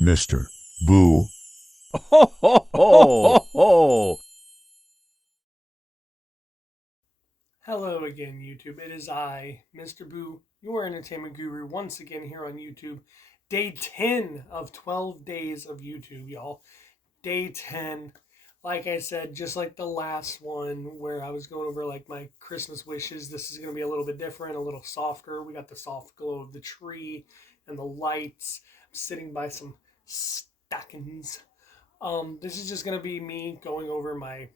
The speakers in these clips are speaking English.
Mr. Boo. Ho, ho, ho, ho. Hello again, YouTube. It is I, Mr. Boo, your entertainment guru, once again here on YouTube. Day 10 of 12 days of YouTube, y'all. Day 10. Like I said, just like the last one where I was going over like my Christmas wishes, this is going to be a little bit different, a little softer. We got the soft glow of the tree and the lights. I'm sitting by some stockings. This is just going to be me going over my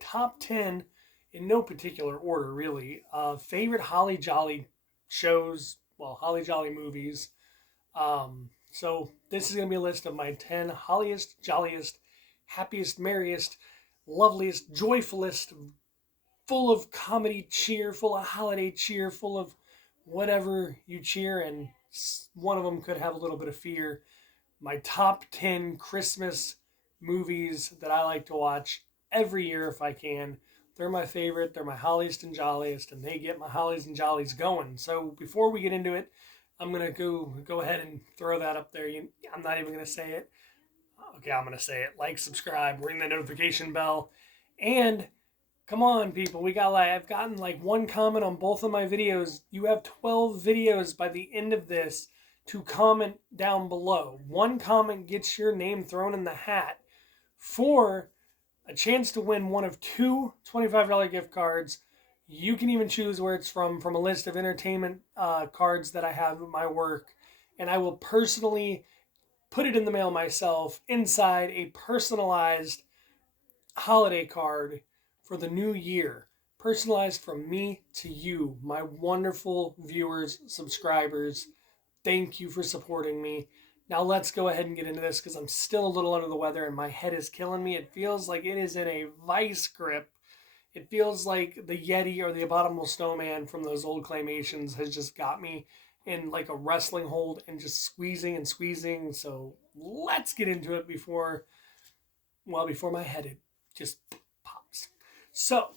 top 10 in no particular order, really. Favorite Holly Jolly shows, well, Holly Jolly movies. So this is going to be a list of my 10 holliest, jolliest, happiest, merriest, loveliest, joyfulest, full of comedy cheer, full of holiday cheer, full of whatever you cheer, and one of them could have a little bit of fear. My top 10 Christmas movies that I like to watch every year if I can. They're my favorite. They're my holliest and jolliest, and they get my hollies and jollies going. So before we get into it, I'm gonna go ahead and throw that up there. I'm not even gonna say it. Okay, I'm gonna say it. Like, subscribe, ring the notification bell, and come on, people. I've gotten like one comment on both of my videos. You have 12 videos by the end of this to comment down below. One comment gets your name thrown in the hat for a chance to win one of two $25 gift cards. You can even choose where it's from a list of entertainment cards that I have at my work. And I will personally put it in the mail myself inside a personalized holiday card for the new year. Personalized from me to you, my wonderful viewers, subscribers. Thank you for supporting me. Now let's go ahead and get into this because I'm still a little under the weather and my head is killing me. It feels like it is in a vice grip. It feels like the Yeti or the Abominable Snowman from those old claymations has just got me in like a wrestling hold and just squeezing and squeezing. So let's get into it before my head just pops. So,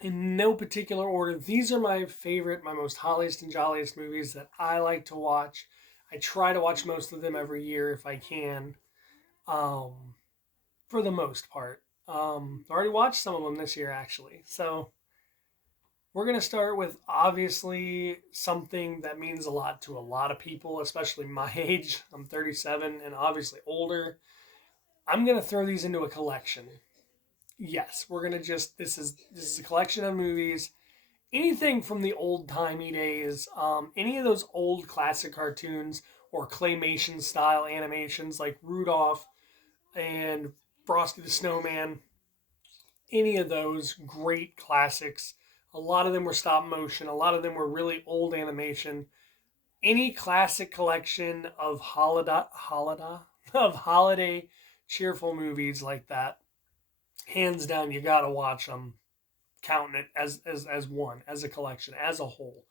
in no particular order, these are my favorite, my most holliest and jolliest movies that I like to watch. I try to watch most of them every year if I can, um, for the most part. I already watched some of them this year, actually. So, we're going to start with obviously something that means a lot to a lot of people, especially my age. I'm 37 and obviously older. I'm going to throw these into a collection. Yes, we're gonna just this is a collection of movies. Anything from the old timey days, any of those old classic cartoons or claymation style animations like Rudolph and Frosty the Snowman. Any of those great classics. A lot of them were stop motion. A lot of them were really old animation. Any classic collection of holiday cheerful movies like that, hands down, you gotta watch them, counting it as one, as a collection, as a whole.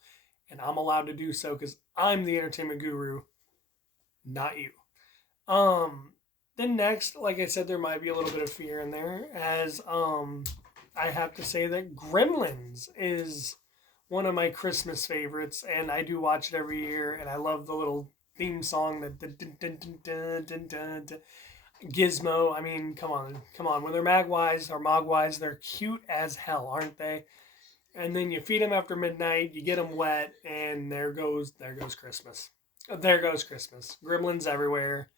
And I'm allowed to do so because I'm the entertainment guru, not you. Um, then next, like I said, there might be a little bit of fear in there, as I have to say that Gremlins is one of my Christmas favorites, and I do watch it every year, and I love the little theme song that Gizmo. I mean, come on, come on. When they're magwise or mogwais, they're cute as hell, aren't they? And then you feed them after midnight, you get them wet, and there goes Christmas. There goes Christmas. Gremlins everywhere.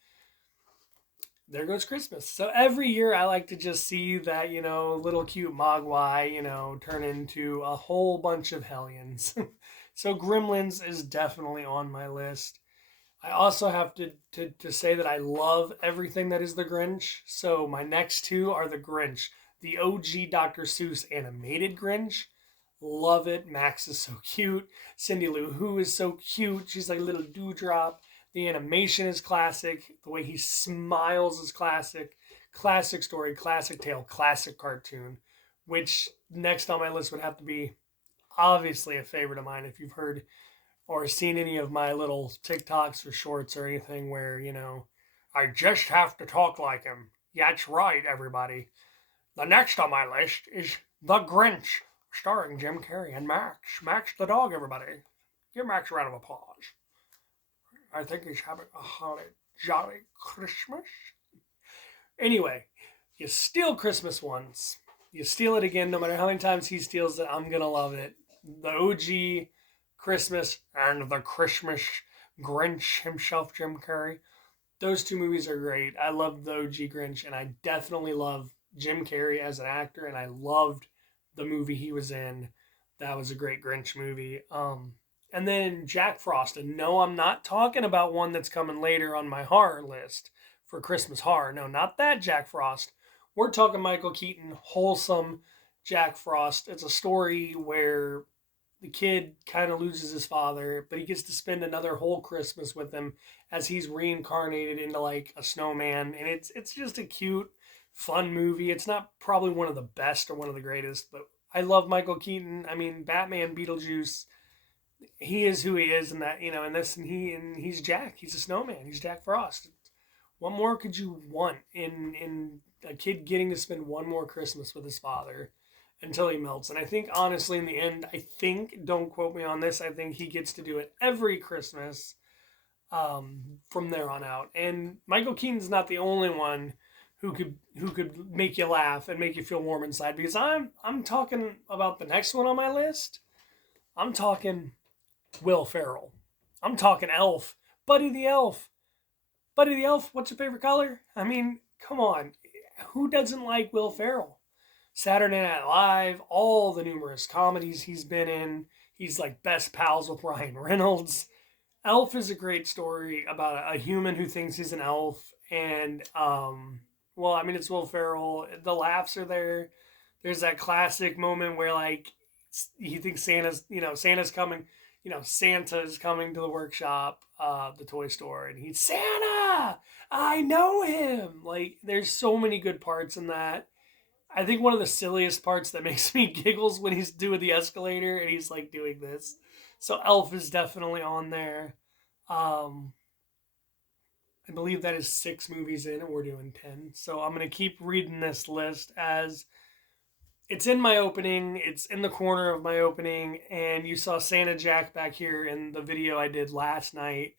There goes Christmas. So every year I like to just see that, little cute Mogwai, turn into a whole bunch of hellions. So Gremlins is definitely on my list. I also have to say that I love everything that is the Grinch. So my next two are the Grinch. The OG Dr. Seuss animated Grinch. Love it. Max is so cute. Cindy Lou Who is so cute. She's like a little dewdrop. The animation is classic. The way he smiles is classic. Classic story, classic tale, classic cartoon. Which next on my list would have to be obviously a favorite of mine if you've heard or seen any of my little TikToks or shorts or anything where, I just have to talk like him. Yeah, that's right, everybody. The next on my list is The Grinch, starring Jim Carrey and Max. Max the dog, everybody. Give Max a round of applause. I think he's having a holly jolly Christmas. Anyway, you steal Christmas once, you steal it again. No matter how many times he steals it, I'm gonna love it. The OG Christmas and the Christmas Grinch himself, Jim Carrey. Those two movies are great. I love the OG Grinch, and I definitely love Jim Carrey as an actor, and I loved the movie he was in. That was a great Grinch movie. And then Jack Frost. And no, I'm not talking about one that's coming later on my horror list for Christmas horror. No, not that Jack Frost. We're talking Michael Keaton, wholesome Jack Frost. It's a story where the kid kind of loses his father, but he gets to spend another whole Christmas with him as he's reincarnated into like a snowman. And it's just a cute, fun movie. It's not probably one of the best or one of the greatest, but I love Michael Keaton. I mean, Batman, Beetlejuice, he is who he is, and that, and he's Jack. He's a snowman. He's Jack Frost. What more could you want in a kid getting to spend one more Christmas with his father until he melts? And I think honestly, in the end, don't quote me on this, I think he gets to do it every Christmas from there on out. And Michael Keaton's not the only one who could make you laugh and make you feel warm inside, because I'm talking about the next one on my list. I'm talking Will Ferrell. I'm talking Elf. Buddy the Elf. Buddy the Elf, what's your favorite color? I mean, come on. Who doesn't like Will Ferrell? Saturday Night Live, all the numerous comedies he's been in. He's like best pals with Ryan Reynolds. Elf is a great story about a human who thinks he's an elf. And, it's Will Ferrell. The laughs are there. There's that classic moment where, like, he thinks Santa's coming. Santa's coming to the workshop, the toy store, and he's Santa. I know him. Like, there's so many good parts in that. I think one of the silliest parts that makes me giggles when he's doing the escalator and he's like doing this. So Elf is definitely on there. I believe that is 6 movies in, and we're doing 10. So I'm gonna keep reading this list as it's in my opening. It's in the corner of my opening, and you saw Santa Jack back here in the video I did last night.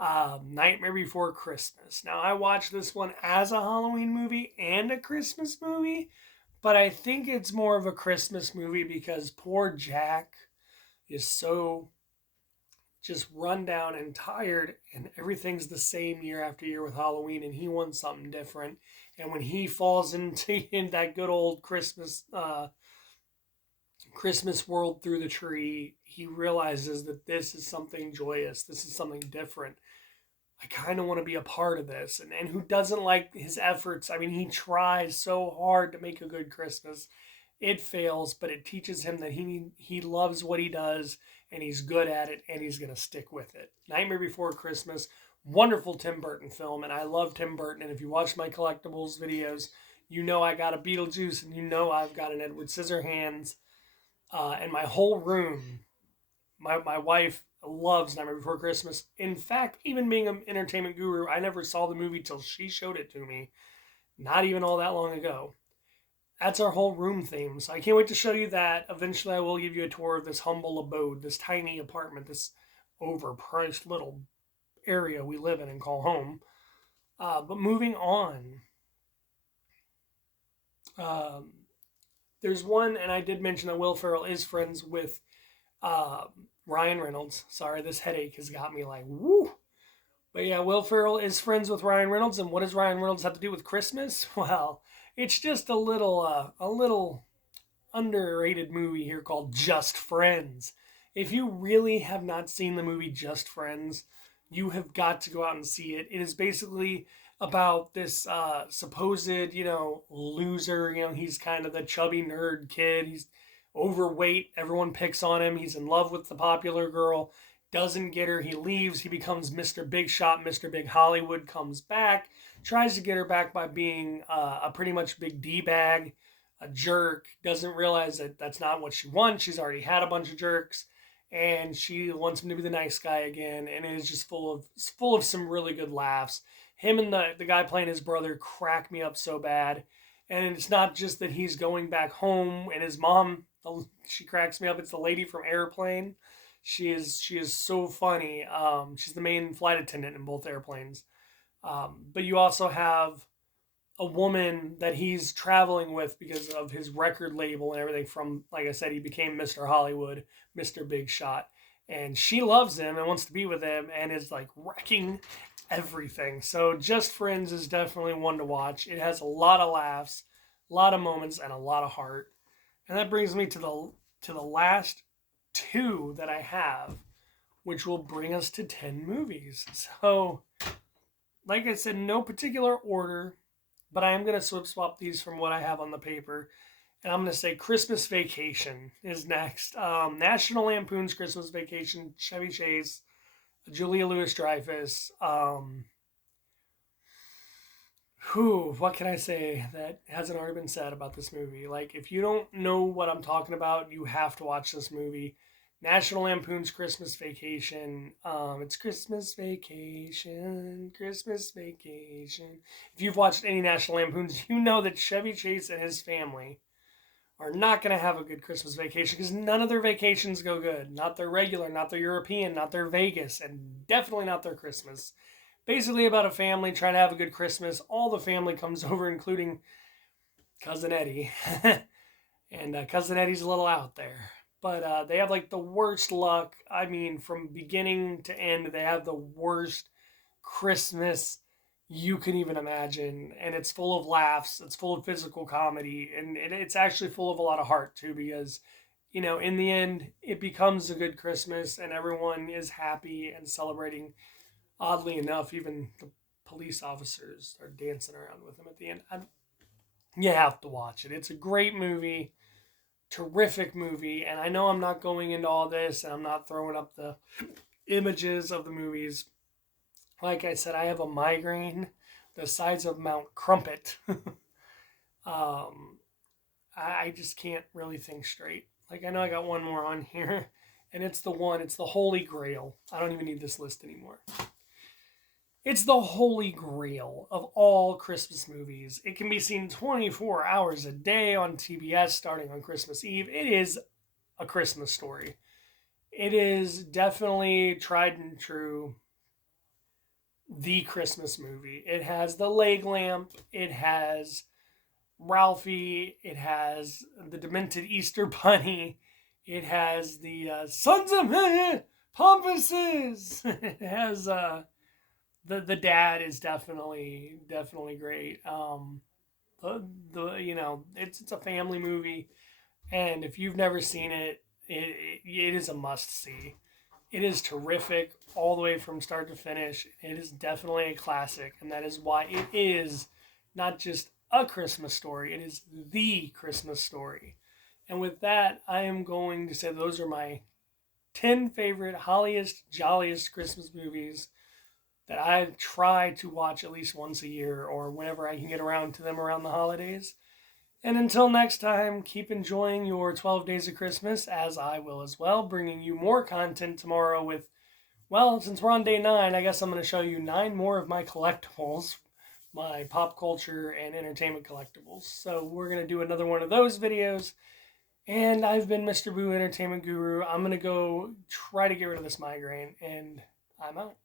Nightmare Before Christmas. Now, I watched this one as a Halloween movie and a Christmas movie, but I think it's more of a Christmas movie because poor Jack is so just run down and tired, and everything's the same year after year with Halloween, and he wants something different. And when he falls into that good old Christmas world through the tree, he realizes that this is something joyous. This is something different. I kind of want to be a part of this. And who doesn't like his efforts? I mean, he tries so hard to make a good Christmas. It fails, but it teaches him that he loves what he does, and he's good at it, and he's going to stick with it. Nightmare Before Christmas, wonderful Tim Burton film, and I love Tim Burton. And if you watch my collectibles videos, you know I got a Beetlejuice, and you know I've got an Edward Scissorhands. And my whole room, my wife loves Nightmare Before Christmas. In fact, even being an entertainment guru, I never saw the movie till she showed it to me, not even all that long ago. That's our whole room theme. So I can't wait to show you that. Eventually, I will give you a tour of this humble abode, this tiny apartment, this overpriced little area we live in and call home. But moving on. There's one, and I did mention that Will Ferrell is friends with Ryan Reynolds. Sorry, this headache has got me like, woo. But yeah, Will Ferrell is friends with Ryan Reynolds, and what does Ryan Reynolds have to do with Christmas? Well, it's just a little underrated movie here called Just Friends. If you really have not seen the movie Just Friends, you have got to go out and see it. It is basically about this supposed, loser. He's kind of the chubby nerd kid. He's overweight. Everyone picks on him. He's in love with the popular girl. Doesn't get her. He leaves. He becomes Mr. Big Shot. Mr. Big Hollywood comes back. Tries to get her back by being a pretty much big D-bag, a jerk. Doesn't realize that that's not what she wants. She's already had a bunch of jerks. And she wants him to be the nice guy again. And it is just full of some really good laughs. Him and the guy playing his brother crack me up so bad. And it's not just that he's going back home and his mom, she cracks me up. It's the lady from Airplane. She is so funny. She's the main flight attendant in both airplanes. But you also have a woman that he's traveling with because of his record label and everything. From, like I said, he became Mr. Hollywood, Mr. Big Shot, and she loves him and wants to be with him and is like wrecking everything. So Just Friends is definitely one to watch. It has a lot of laughs, a lot of moments, and a lot of heart. And that brings me to the last two that I have, which will bring us to 10 movies. So, like I said, no particular order, but I am going to swap these from what I have on the paper. And I'm going to say Christmas Vacation is next. National Lampoon's Christmas Vacation, Chevy Chase, Julia Louis-Dreyfus. What can I say that hasn't already been said about this movie? Like, if you don't know what I'm talking about, you have to watch this movie. National Lampoon's Christmas Vacation. It's Christmas Vacation, Christmas Vacation. If you've watched any National Lampoons, you know that Chevy Chase and his family are not going to have a good Christmas vacation because none of their vacations go good. Not their regular, not their European, not their Vegas, and definitely not their Christmas. Basically about a family trying to have a good Christmas. All the family comes over, including Cousin Eddie. And Cousin Eddie's a little out there. But they have like the worst luck. I mean, from beginning to end, they have the worst Christmas you can even imagine. And it's full of laughs. It's full of physical comedy. And it's actually full of a lot of heart, too, because, you know, in the end, it becomes a good Christmas and everyone is happy and celebrating. Oddly enough, even the police officers are dancing around with him at the end. You have to watch it. It's a great movie. Terrific movie. And I know I'm not going into all this and I'm not throwing up the images of the movies. Like I said, I have a migraine the size of Mount Crumpet. I just can't really think straight. Like, I know I got one more on here, and it's the Holy Grail. I don't even need this list anymore. It's the Holy Grail of all Christmas movies. It can be seen 24 hours a day on TBS starting on Christmas Eve. It is a Christmas story. It is definitely tried and true the Christmas movie. It has the leg lamp. It has Ralphie. It has the demented Easter Bunny. It has the Sons of Pompuses. It has the dad is definitely great. It's a family movie, and if you've never seen it, it is a must see. It is terrific all the way from start to finish. It is definitely a classic, and that is why it is not just a Christmas story, it is the Christmas story. And with that, I am going to say those are my 10 favorite, holliest, jolliest Christmas movies that I try to watch at least once a year or whenever I can get around to them around the holidays. And until next time, keep enjoying your 12 Days of Christmas, as I will as well, bringing you more content tomorrow with, well, since we're on day 9, I guess I'm going to show you 9 more of my collectibles, my pop culture and entertainment collectibles. So we're going to do another one of those videos. And I've been Mr. Boo, Entertainment Guru. I'm going to go try to get rid of this migraine, and I'm out.